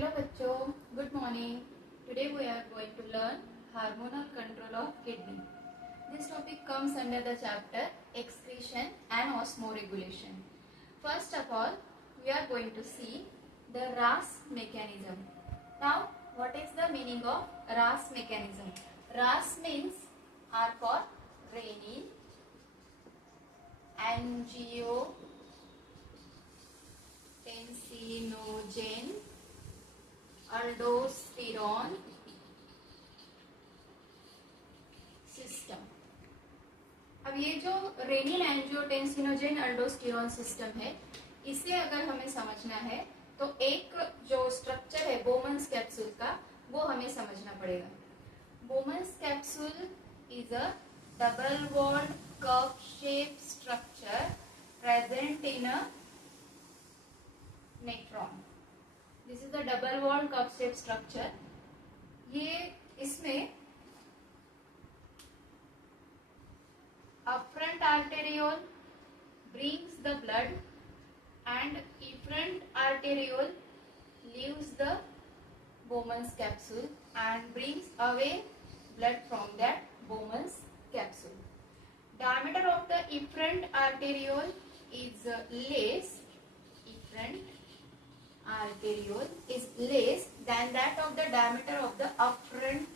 Hello बच्चों, good morning. Today we are going to learn hormonal control of kidney. This topic comes under the chapter excretion and osmoregulation. First of all, we are going to see the RAS mechanism. Now, what is the meaning of RAS mechanism? RAS means R for renin, angiotensinogen, aldosterone system. अब ये जो rennin angiotensinogen अल्डोस्टेरोन system है, इसे अगर हमें समझना है तो एक जो स्ट्रक्चर है बोमन्स कैप्सूल का, वो हमें समझना पड़ेगा. Bowman's capsule is a double walled curve shape structure present in a nephron. This is the double walled curve shape structure. ये इसमें afferent arteriole brings the blood and efferent arteriole leaves the Bowman's capsule and brings away blood from that Bowman's capsule. Diameter of the efferent arteriole is less. Efferent arteriole is less than that of the diameter of the afferent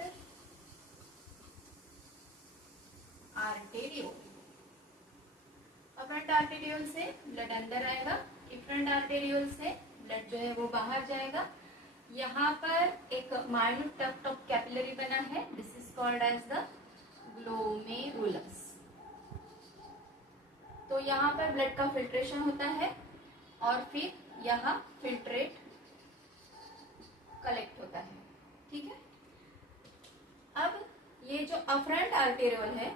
arteriole. Afferent arteriole से blood अंदर आएगा, efferent arteriole से blood जो है वो बाहर जाएगा. यहाँ पर एक माइन्यूट डक्ट ऑफ कैपिलरी बना है. This is called as the glomerulus. तो यहाँ पर ब्लड का फिल्ट्रेशन होता है और फिर यहाँ फिल्ट्रेट कलेक्ट होता है. ठीक है. अब ये जो अफरेंट आर्टेरियोल है,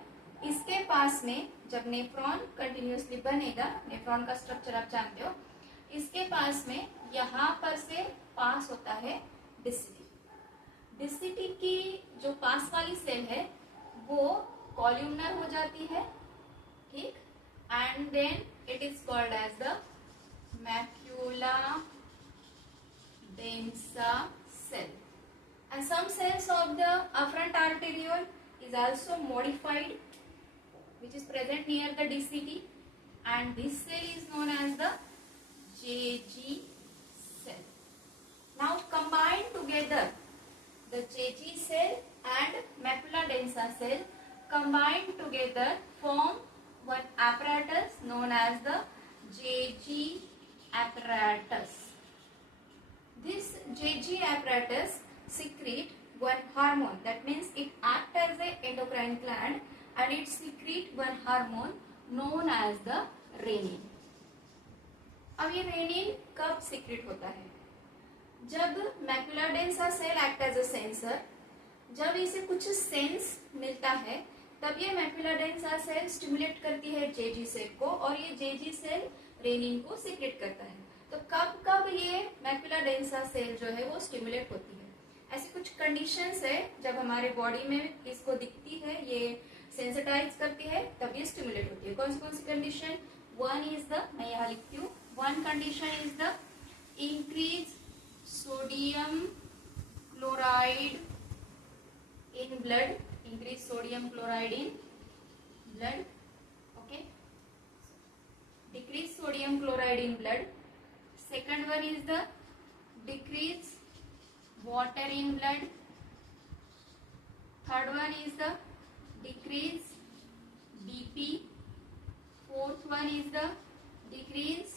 इसके पास में जब नेफ्रॉन कंटिन्यूसली बनेगा, नेफ्रॉन का स्ट्रक्चर आप जानते हो, इसके पास में यहाँ पर से पास होता है डिसिटी. डिसिटी की जो पास वाली सेल है वो कॉल्यूमनर हो जाती है. ठीक. And then it is called as the macula densa cell. And some cells of the afferent arteriole is also modified, which is present near the DCT, and this cell is known as the JG cell. Now combined together, the JG cell and macula densa cell combined together form one apparatus known as the JG apparatus. This JG apparatus secrete one hormone, that means it acts as a endocrine gland and it secrete one hormone known as the renin. अब ये rennin कब secret होता है? जब macula densa cell act as a sensor, जब इसे कुछ sense मिलता है तब ये मैक्यूला डेंसा सेल स्टिमुलेट करती है जेजी सेल को और ये जेजी सेल रेनिन को सीक्रेट करता है. तो कब कब ये मैक्यूला डेंसा सेल जो है वो स्टिमुलेट होती है? ऐसी कुछ कंडीशंस है जब हमारे बॉडी में इसको दिखती है, ये सेंसिटाइज करती है, तब ये स्टिमुलेट होती है. कौन सी कंडीशन? वन इज द, मैं यहाँ लिखती हूँ, one condition is the increase sodium chloride in blood. Increase sodium chloride in blood. Okay. Decrease sodium chloride in blood. Second one is the decrease water in blood. Third one is the decrease BP. Fourth one is the decrease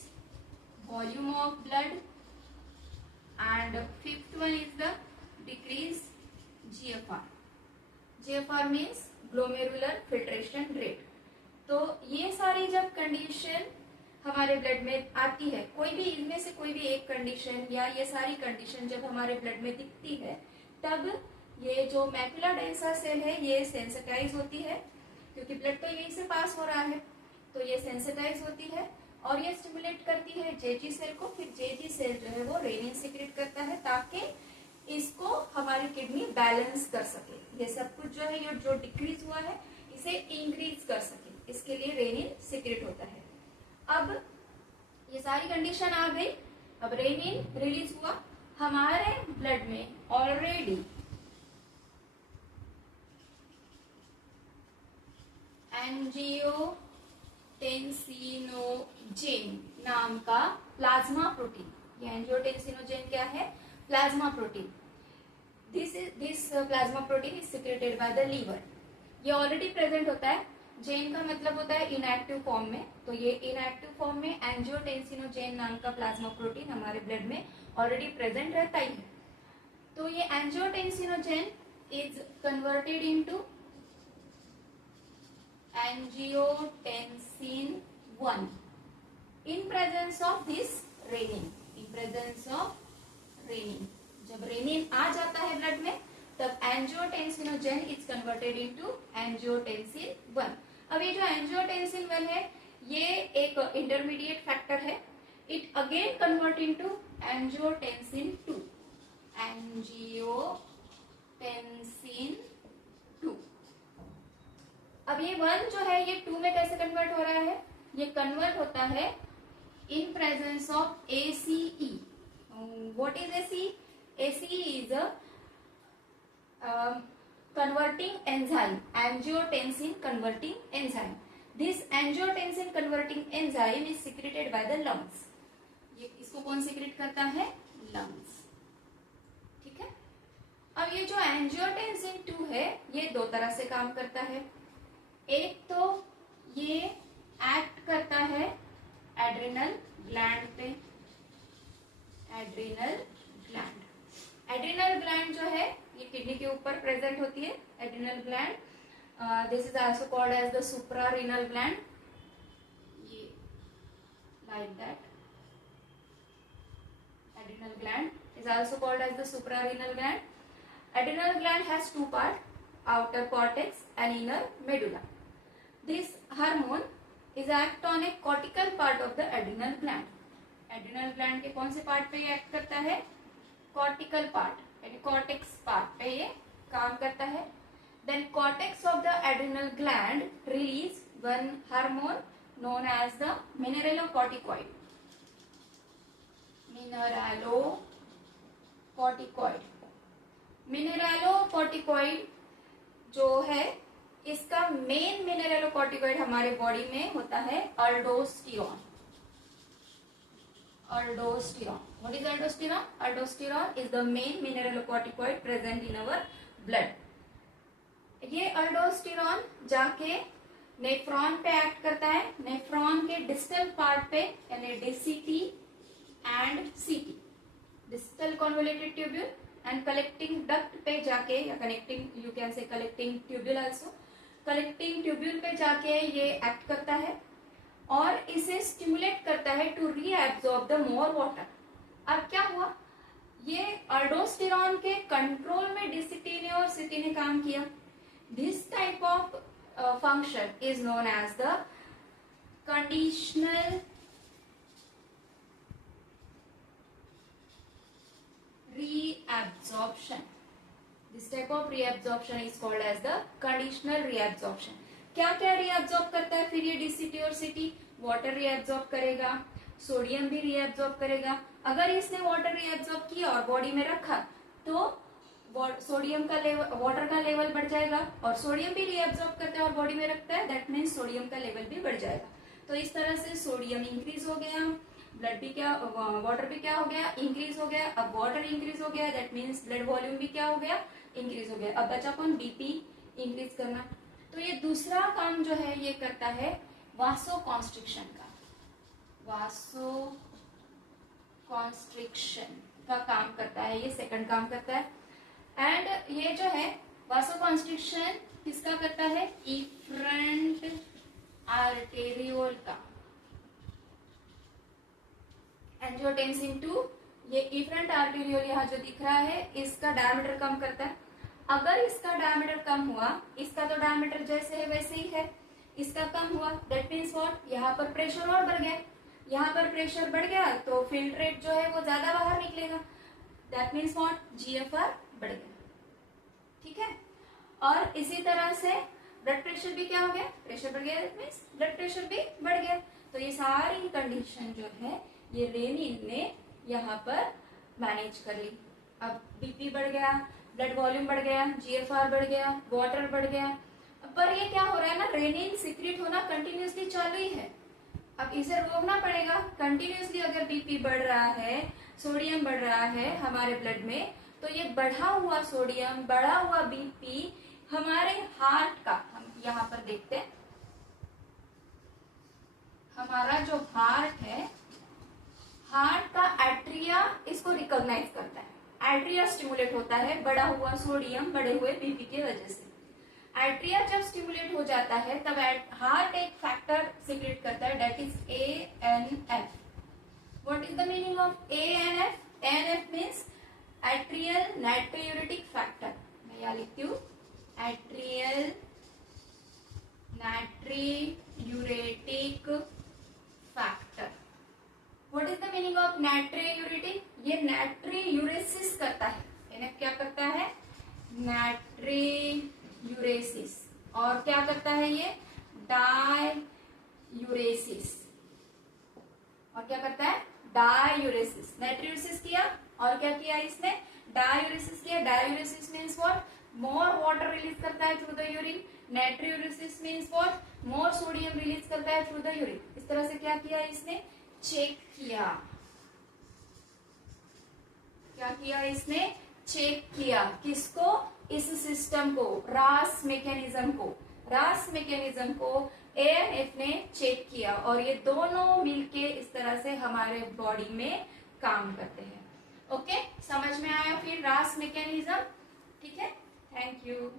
volume of blood, and fifth one is the decrease GFR. GFR means glomerular filtration rate. तो ये सारी जब condition हमारे blood में आती है, कोई भी इनमें से कोई भी एक कंडीशन या ये सारी कंडीशन जब हमारे ब्लड में दिखती है, तब ये जो मैक्यूला डेंसा सेल है ये सेंसिटाइज होती है, क्योंकि ब्लड तो यहीं से पास हो रहा है, तो ये सेंसिटाइज होती है और ये स्टिमुलेट करती है जेजी सेल को. फिर जेजी सेल जो है वो रेनिन सीक्रेट करता है ताकि इसको हमारी किडनी बैलेंस कर सके. ये सब कुछ जो है, ये जो डिक्रीज हुआ है इसे इंक्रीज कर सके, इसके लिए रेनिन सीक्रेट होता है. अब ये सारी कंडीशन आ गई. अब रेनिन रिलीज हुआ, हमारे ब्लड में ऑलरेडी एंजियोटेंसिनोजेन नाम का प्लाज्मा प्रोटीन, ये एंजियोटेंसिनोजेन क्या है? Plasma protein. This plasma protein is secreted by the liver. ये ऑलरेडी प्रेजेंट होता है, जेन का मतलब होता है इनएक्टिव फॉर्म में, तो ये इनएक्टिव फॉर्म में एंजियोटेंसिनोजेन नाम का प्लाज्मा प्रोटीन हमारे ब्लड में ऑलरेडी प्रेजेंट रहता ही है। तो ये angiotensinogen is converted into angiotensin 1 in presence of this renin। in presence of renin, जब रेनिन आ जाता है ब्लड में तब angiotensinogen is converted into angiotensin 1। अब ये जो एंजियोटेंसिन 1 है ये एक इंटरमीडिएट फैक्टर है, it again convert into angiotensin 2। Angiotensin 2। अब ये 1 जो है ये 2 में कैसे कन्वर्ट हो रहा है? ये कन्वर्ट होता है in presence of ACE। What is ACE? ACE is a converting enzyme, angiotensin converting enzyme। This angiotensin converting enzyme is secreted by the lungs। ये इसको कौन सिक्रेट करता है? lungs। ठीक है। अब ये जो angiotensin 2 है ये दो तरह से काम करता है। एक तो ये एक्ट करता है एड्रिनल ग्लैंड पे। एड्रिनल ग्लैंड, एड्रिनल ग्लैंड जो है ये किडनी के ऊपर प्रेजेंट होती है। Adrenal gland, this is also called as the suprarenal gland. ये like that, adrenal gland is also called as the suprarenal gland. Adrenal gland has two part, outer cortex and inner medulla। This hormone is act on a cortical part of the adrenal gland। adrenal gland के कौन से part पे ये act करता है? cortical part यानी cortex part पे ये काम करता है। Then cortex of the adrenal gland release one hormone known as the mineralocorticoid। mineralocorticoid, mineralocorticoid जो है इसका मेन मिनरलोकॉर्टिकॉइड हमारे बॉडी में होता है aldosterone. Aldosterone, what is aldosterone? Aldosterone is the main mineralocorticoid present in our blood. ये aldosterone जाके nephron पे एक्ट करता है, नेफ्रॉन के डिस्टल पार्ट पे यानी DCT and CT, distal convoluted tubule and collecting duct पे जाके, या connecting, you can say collecting tubule also, collecting tubule पे जाके ये एक्ट करता है और इसे स्टिमुलेट करता है to reabsorb the more water. अब क्या हुआ? ये अल्डोस्टेरॉन के कंट्रोल में DCT ने और CT ने काम किया। This type of function is known as the conditional reabsorption। This type of reabsorption is called as the conditional reabsorption। क्या क्या reabsorb करता है फिर ये DCT और CT? वाटर reabsorb करेगा, सोडियम भी reabsorb करेगा। अगर इसने वाटर reabsorb किया और बॉडी में रखा तो सोडियम का लेवल, वाटर का लेवल बढ़ जाएगा, और सोडियम भी reabsorb करता है और बॉडी में रखता है, दैट मीन्स सोडियम का लेवल भी बढ़ जाएगा। तो इस तरह से सोडियम इंक्रीज हो गया, ब्लड भी क्या, वाटर भी क्या हो गया? इंक्रीज हो गया। अब वाटर इंक्रीज हो गया, दैट मीन्स ब्लड वॉल्यूम भी क्या हो गया? इंक्रीज हो गया। अब बचा कौन? BP इंक्रीज करना। तो ये दूसरा काम जो है ये करता है वासोकॉन्स्ट्रिक्शन का, वासोकॉन्स्ट्रिक्शन का काम करता है, ये सेकंड काम करता है। एंड ये जो है वासोकॉन्स्ट्रिक्शन किसका करता है? इफ्रंट आर्टेरियोल का। एंजियोटेंसिन 2 ये इफ्रंट आर्टेरियोल यहाँ जो दिख रहा है इसका डायमीटर कम करता है। अगर इसका डायमीटर कम हुआ, इसका तो डायमीटर जैसे है वैसे ही है, इसका कम हुआ, दैट मीन्स व्हाट? यहाँ पर प्रेशर और बढ़ गया। यहाँ पर प्रेशर बढ़ गया तो फिल्ट्रेट जो है वो ज्यादा बाहर निकलेगा, दैट मीन्स व्हाट? GFR बढ़ गया। ठीक है। और इसी तरह से ब्लड प्रेशर भी क्या हो गया? प्रेशर बढ़ गया, दैट मीन्स ब्लड प्रेशर भी बढ़ गया। तो ये सारी कंडीशन जो है ये रेनिन ने यहाँ पर मैनेज कर ली। अब बीपी बढ़ गया, ब्लड वॉल्यूम बढ़ गया, जीएफआर बढ़ गया, वाटर बढ़ गया, पर ये क्या हो रहा है ना, रेनिन सिक्रीट होना कंटिन्यूसली चालू ही है। अब इसे रोकना पड़ेगा। कंटिन्यूसली अगर बीपी बढ़ रहा है, सोडियम बढ़ रहा है हमारे ब्लड में, तो ये बढ़ा हुआ सोडियम, बढ़ा हुआ बीपी हमारे हार्ट का, हम यहाँ पर देखते हैं, हमारा जो हार्ट है, हार्ट का एट्रिया इसको रिकॉग्नाइज करता है। एट्रिया स्टिमुलेट होता है बढ़ा हुआ सोडियम, बढ़े हुए बीपी की वजह से। एट्रिया जब स्टिमुलेट हो जाता है तब हार्ट एक फैक्टर सिक्रेट करता है, that is ANF। What is the meaning of ANF? ANF means atrial नाइट्रोयूरेटिक factor. मैं यहाँ लिखती हूँ, atrial नाइट्रोयूरेटिक factor. What is the meaning of नाइट्रोयूरेटिक? ये नाइट्रोयूरेसिस करता है। NF क्या करता है? नाइट्रोयूरेसिस। और क्या करता है ये? डायूरेसिस। और क्या करता है? डायूरेसिस। नाइट्रोयूरेसिस किया और क्या किया इसने? डायूरेसिस किया। Diuresis means what? More water release करता है through the urine. Natriuresis means what? More sodium release करता है थ्रू द यूरिन। इस तरह से क्या किया इसने? चेक किया। क्या किया इसने? चेक किया। किसको? इस सिस्टम को, रास मैकेनिज्म को। रास मैकेनिज्म को ANF ने चेक किया और ये दोनों मिलके इस तरह से हमारे बॉडी में काम करते हैं। ओके, समझ में आया फिर रास मैकेनिज्म? ठीक है, थैंक यू।